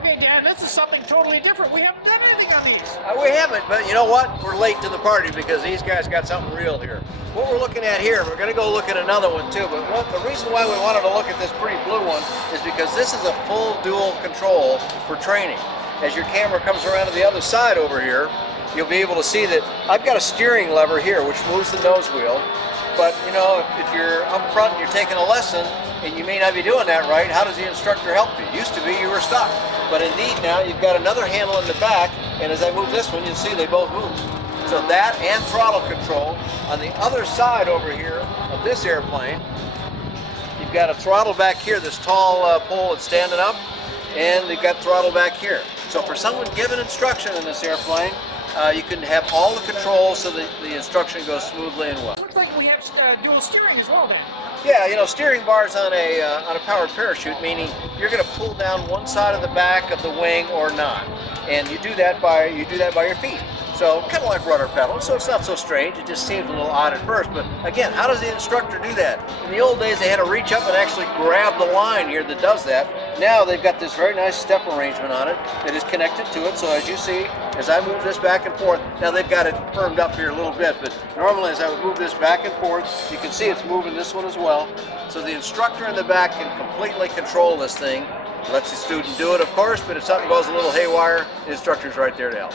Okay, Dan, this is something totally different. We haven't done anything on these. We haven't, but you know what? We're late to the party because these guys got something real here. What we're looking at here, we're going to go look at another one too, but the reason why we wanted to look at this pretty blue one is because this is a full dual control for training. As your camera comes around to the other side over here, you'll be able to see that I've got a steering lever here which moves the nose wheel. But you know, if you're up front and you're taking a lesson and you may not be doing that right, how does the instructor help you? Used to be you were stuck. But indeed now you've got another handle in the back, and as I move this one, you'll see they both move. So that and throttle control. On the other side over here of this airplane, you've got a throttle back here, this tall pole that's standing up, and they've got throttle back here. So for someone giving instruction in this airplane, you can have all the controls so that the instruction goes smoothly and well. Looks like we have dual steering as well, Dan. Yeah, you know, steering bars on a powered parachute, meaning you're going to pull down one side of the back of the wing or not, and you do that by your feet. So kind of like rudder pedals, so it's not so strange. It just seems a little odd at first, but again, how does the instructor do that? In the old days, they had to reach up and actually grab the line here that does that. Now they've got this very nice step arrangement on it that is connected to it. So as you see, as I move this back and forth, now they've got it firmed up here a little bit, but normally as I would move this back and forth, you can see it's moving this one as well. So the instructor in the back can completely control this thing. Lets the student do it, of course, but if something goes a little haywire, the instructor's right there to help.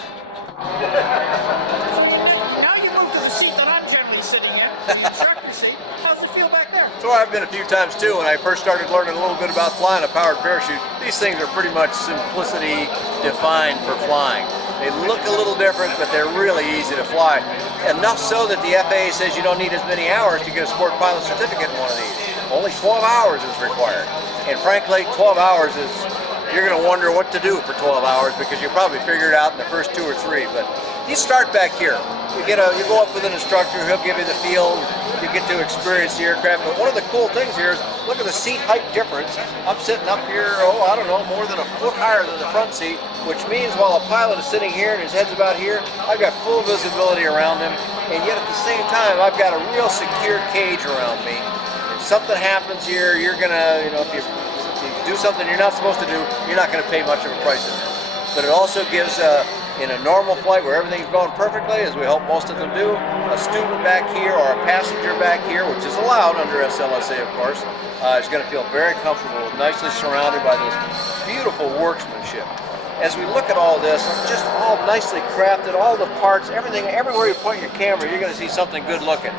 Now you move to the seat that I'm generally sitting in, the instructor seat. How's it feel back there? So I've been a few times too. When I first started learning a little bit about flying a powered parachute, these things are pretty much simplicity defined for flying. They look a little different, but they're really easy to fly. Enough so that the FAA says you don't need as many hours to get a sport pilot certificate in one of these. Only 12 hours is required. And frankly, 12 hours is, you're going to wonder what to do for 12 hours because you probably figure it out in the first 2 or 3. But you start back here. You go up with an instructor, he'll give you the feel, you get to experience the aircraft. But one of the cool things here is, look at the seat height difference. I'm sitting up here, I don't know, more than a foot higher than the front seat, which means while a pilot is sitting here and his head's about here, I've got full visibility around him. And yet at the same time, I've got a real secure cage around me. If something happens here, you're gonna, if you do something you're not supposed to do, you're not going to pay much of a price in it. But it also gives, in a normal flight where everything's going perfectly, as we hope most of them do, a student back here or a passenger back here, which is allowed under SLSA, of course, is going to feel very comfortable, nicely surrounded by this beautiful workmanship. As we look at all this, just all nicely crafted, all the parts, everything, everywhere you point your camera, you're going to see something good looking.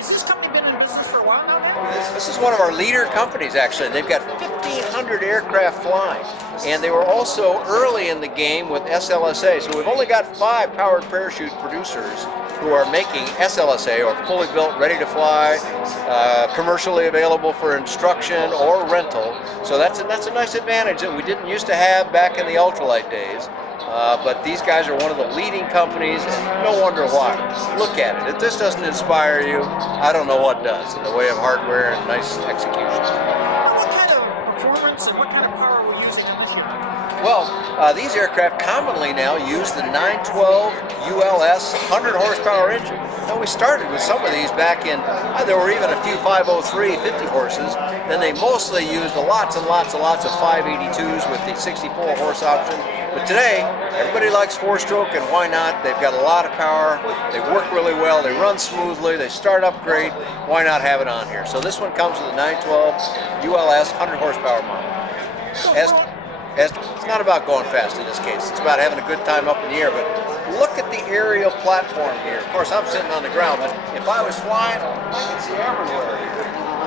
Has this company been in business for a while now, then? This is one of our leader companies, actually. They've got 1,500 aircraft flying, and they were also early in the game with SLSA. So we've only got 5 powered parachute producers who are making SLSA, or fully built, ready to fly, commercially available for instruction or rental. So that's a nice advantage that we didn't used to have back in the ultralight days. But these guys are one of the leading companies, and no wonder why. Look at it. If this doesn't inspire you, I don't know what does in the way of hardware and nice execution. What kind of performance and what kind of power are we using on this unit? Well, these aircraft commonly now use the 912 ULS 100 horsepower engine. Now we started with some of these back in, there were even a few 503 50 horses. Then they mostly used lots and lots and lots of 582s with the 64 horse option. But today, everybody likes 4-stroke, and why not? They've got a lot of power, they work really well, they run smoothly, they start up great. Why not have it on here? So this one comes with the 912 ULS 100 horsepower model. It's not about going fast in this case, it's about having a good time up in the air. But look at the aerial platform here. Of course, I'm sitting on the ground, but if I was flying, I could see everywhere.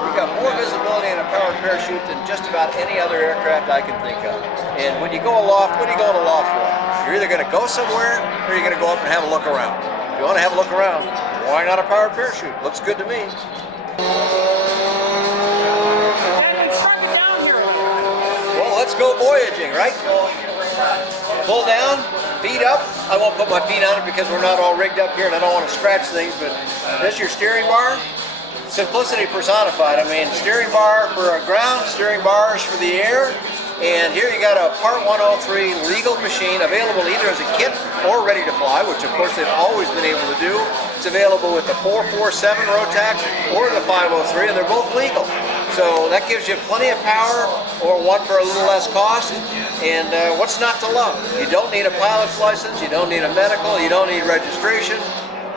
You've got more visibility in a powered parachute than just about any other aircraft I can think of. And when you go aloft, what are you going aloft for? You're either going to go somewhere, or you're going to go up and have a look around. If you want to have a look around, why not a powered parachute? Looks good to me. Let's go voyaging, right? Pull down, feet up. I won't put my feet on it because we're not all rigged up here and I don't want to scratch things, but this is your steering bar. Simplicity personified. I mean, steering bar for a ground, steering bars for the air. And here you got a Part 103 legal machine available either as a kit or ready to fly, which of course they've always been able to do. It's available with the 447 Rotax or the 503, and they're both legal. So that gives you plenty of power, or one for a little less cost. And what's not to love? You don't need a pilot's license, you don't need a medical, you don't need registration.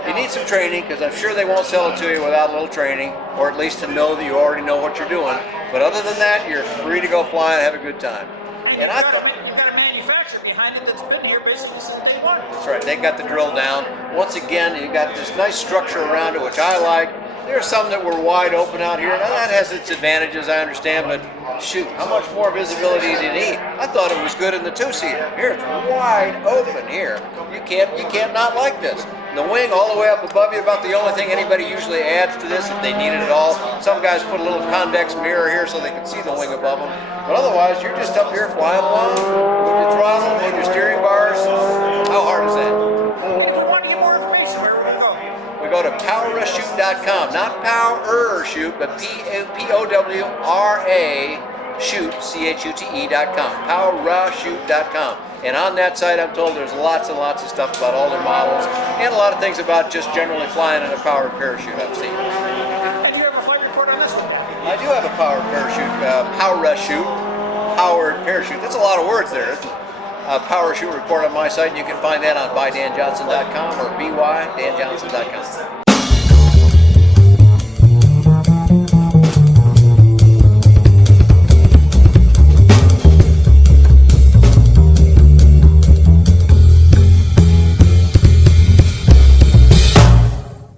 You need some training, because I'm sure they won't sell it to you without a little training, or at least to know that you already know what you're doing. But other than that, you're free to go fly and have a good time. And I thought you've got a manufacturer behind it that's been here basically since day one. That's right. They got the drill down. Once again, you got this nice structure around it, which I like. There are some that were wide open out here. Now that has its advantages, I understand, but shoot, how much more visibility do you need? I thought it was good in the two-seater. Here it's wide open here. You can't not like this. The wing all the way up above you, about the only thing anybody usually adds to this if they need it at all. Some guys put a little convex mirror here so they can see the wing above them. But otherwise, you're just up here flying along with your throttle and your steering bars. How hard is that? If we want to get more information, where would we go? We go to PowerRushShoot.com, not Power Shoot, but POWRA Shoot, CHUTE.com, PowerRushShoot.com. And on that site, I'm told there's lots and lots of stuff about all their models, and a lot of things about just generally flying in a powered parachute I've seen. And do you have a flight report on this one? I do have a powered parachute, PowerRushShoot, powered parachute. That's a lot of words there, isn't it? Power Shoot report on my site, and you can find that on bydanjohnson.com or bydanjohnson.com.